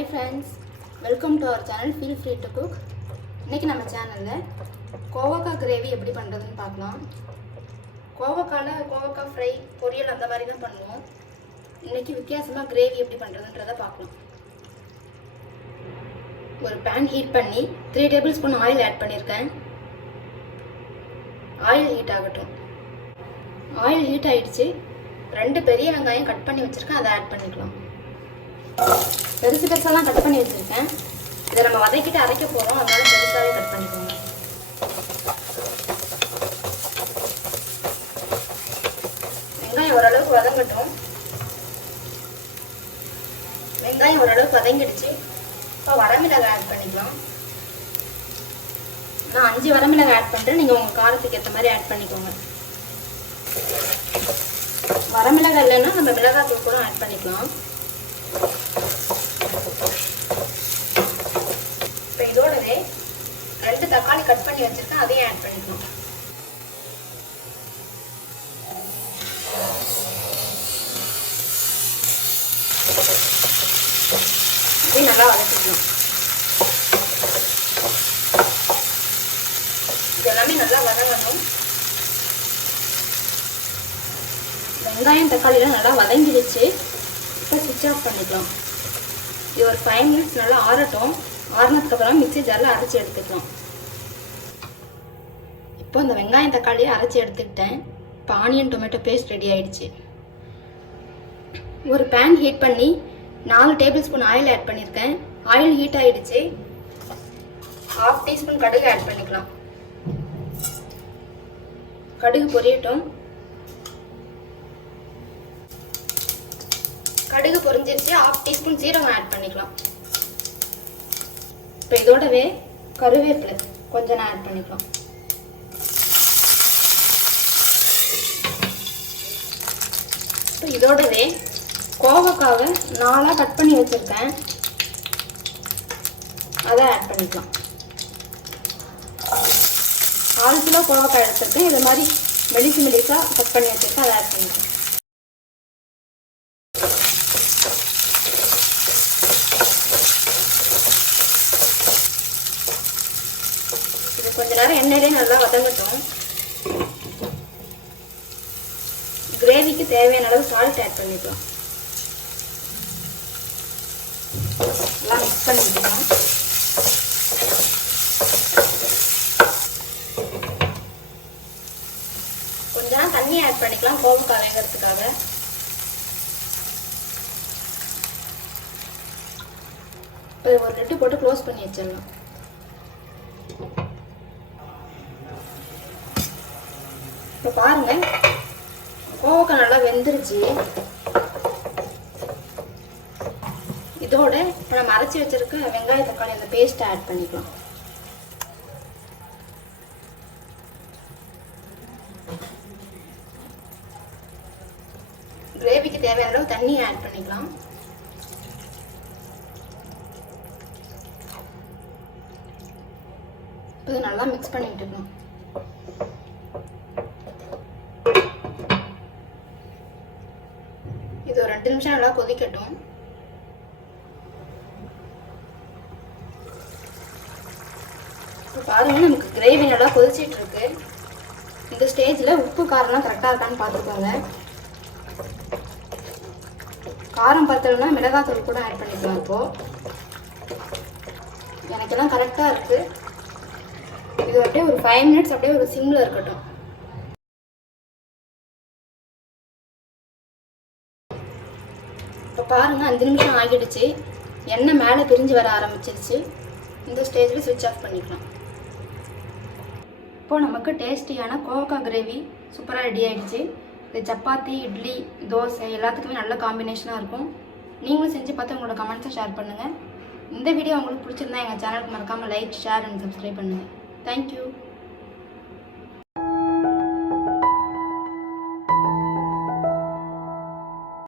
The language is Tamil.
Hi friends, welcome to our channel. Feel free to cook. இன்னைக்கு நம்ம சேனல்ல கோவக்காய் கிரேவி எப்படி பண்றதுன்னு பார்க்கலாம். கோவக்காய் ஃப்ரை, பொரியல் அந்த மாதிரி தான் பண்ணுவோம். இன்னைக்கு வித்தியாசமா கிரேவி எப்படி பண்றதுன்றத பார்க்கலாம். ஒரு pan ஹீட் பண்ணி 3 டேபிள்ஸ்பூன் ஆயில் ஆட் பண்ணிருக்கேன். ஆயில் ஹீட் ஆகட்டும். ஆயில் ஹீட் ஆயிடுச்சு. 2 பெரிய வெங்காயம் கட் பண்ணி வச்சிருக்கேன், அதை ஆட் பண்ணிக்கலாம். பெருசாலாம் கட் பண்ணி வச்சிருக்கேன். இதை நம்ம வதக்கிட்டு அரைக்க போறோம், அதனால பெருசாவே கட் பண்ணிக்கோங்க. வெங்காயம் ஓரளவுக்கு வதங்கட்டும். வெங்காயம் ஓரளவுக்கு வதங்கிடுச்சு. இப்போ வரமிளகாய் ஆட் பண்ணிக்கலாம். நான் 5 வரமிளகாய் ஆட் பண்றேன், நீங்க உங்க காரத்துக்கு ஏற்ற மாதிரி ஆட் பண்ணிக்கோங்க. வரமிளகாய் இல்லைன்னா நம்ம மிளகாய் தூள் கூட ஆட் பண்ணிக்கலாம். இப்போ இதோடவே 2 தக்காளி கட் பண்ணி வச்சிருக்கேன், அதையும் ஆட் பண்ணிக்கலாம். இதையும் நல்லா வதக்கிக்கலாம். இது எல்லாமே நல்லா வதங்கணும். வெங்காயம் தக்காளிலாம் நல்லா வதங்கிடுச்சு. இப்போ ஸ்விட்ச் ஆஃப் பண்ணிக்கலாம். இது ஒரு 5 மினிட்ஸ் நல்லா ஆறட்டும். ஆறுனதுக்கு அப்புறம் மிக்ஸி ஜாரில் அரைச்சி எடுத்துக்கலாம். இப்போ இந்த வெங்காயம் தக்காளியை அரைச்சி எடுத்துக்கிட்டேன். இப்போ ஆனியன் டொமேட்டோ பேஸ்ட் ரெடி ஆயிடுச்சு. ஒரு பேன் ஹீட் பண்ணி 4 டேபிள்ஸ்பூன் ஆயில் ஆட் பண்ணியிருக்கேன். ஆயில் ஹீட் ஆயிடுச்சு. 1/2 டீஸ்பூன் கடுகு ஆட் பண்ணிக்கலாம். கடுகு பொரியட்டும். கடுகு பொரிஞ்சிருச்சு. 1/2 டீஸ்பூன் சீரகம் ஆட் பண்ணிக்கலாம். இப்போ இதோடவே கருவேப்பிலை கொஞ்சம் நான் ஆட் பண்ணிக்கலாம். இப்போ இதோடவே கோவக்காவை 4 கட் பண்ணி வச்சிருக்கேன், அதை ஆட் பண்ணிக்கலாம். 1/4 கிலோ கோவக்காய் எடுத்திருக்கேன். இது மாதிரி மெலிசா கட் பண்ணி வச்சிருக்கேன், அதை ஆட் பண்ணிக்கலாம். இது கொஞ்ச நேரம் எண்ணெயிலே நல்லா வதங்கட்டும். கிரேவிக்கு தேவையான அளவு சால்ட் ஆட் பண்ணிக்கலாம். எல்லாம் மிக்ஸ் பண்ணிக்கலாம். கொஞ்ச நேரம் தண்ணி ஆட் பண்ணிக்கலாம் கோவக்காய் வேகிறதுக்காக. இப்போ ஒரு லிட்டு போட்டு க்ளோஸ் பண்ணி வச்சிடலாம். இப்போ பாருங்க, கோவக்காய் நல்லா வெந்துருச்சு. இதோட இப்போ நம்ம அரைச்சி வச்சிருக்க வெங்காய தக்காளி அந்த பேஸ்ட்டை ஆட் பண்ணிக்கலாம். கிரேவிக்கு தேவையான அளவு தண்ணி ஆட் பண்ணிக்கலாம். இது நல்லா மிக்ஸ் பண்ணிட்டு இருக்கணும். இது ஒரு 2 நிமிஷம் நல்லா கொதிக்கட்டும். இப்போ பாருங்க, நமக்கு கிரேவி நல்லா கொதிச்சிட்டு இருக்கு. இந்த ஸ்டேஜ்ல உப்பு காரம்லாம் கரெக்டாக இருக்கான்னு பார்த்துக்கோங்க. காரம் பத்தலைன்னா மிளகாய் தூள் கூட ஆட் பண்ணிக்கலாம். இப்போ எனக்கெல்லாம் கரெக்டாக இருக்கு. இது அப்படியே ஒரு 5 மினிட்ஸ் அப்படியே ஒரு சிம்ல இருக்கட்டும். இப்போ பாருங்க, 5 நிமிஷம் ஆகிடுச்சு. எண்ணெய் மேலே பிரிஞ்சு வர ஆரம்பிச்சிருச்சு. இந்த ஸ்டேஜில் ஸ்விட்ச் ஆஃப் பண்ணிக்கலாம். இப்போ நமக்கு டேஸ்டியான கோவக்காய் கிரேவி சூப்பராக ரெடி ஆகிடுச்சு. இது சப்பாத்தி, இட்லி, தோசை எல்லாத்துக்குமே நல்ல காம்பினேஷனாக இருக்கும். நீங்களும் செஞ்சு பார்த்து உங்களோட கமெண்ட்ஸை ஷேர் பண்ணுங்கள். இந்த வீடியோ உங்களுக்கு பிடிச்சிருந்தா எங்கள் சேனலுக்கு மறக்காமல் லைக், ஷேர் அண்ட் சப்ஸ்கிரைப் பண்ணுங்கள். தேங்க்யூ.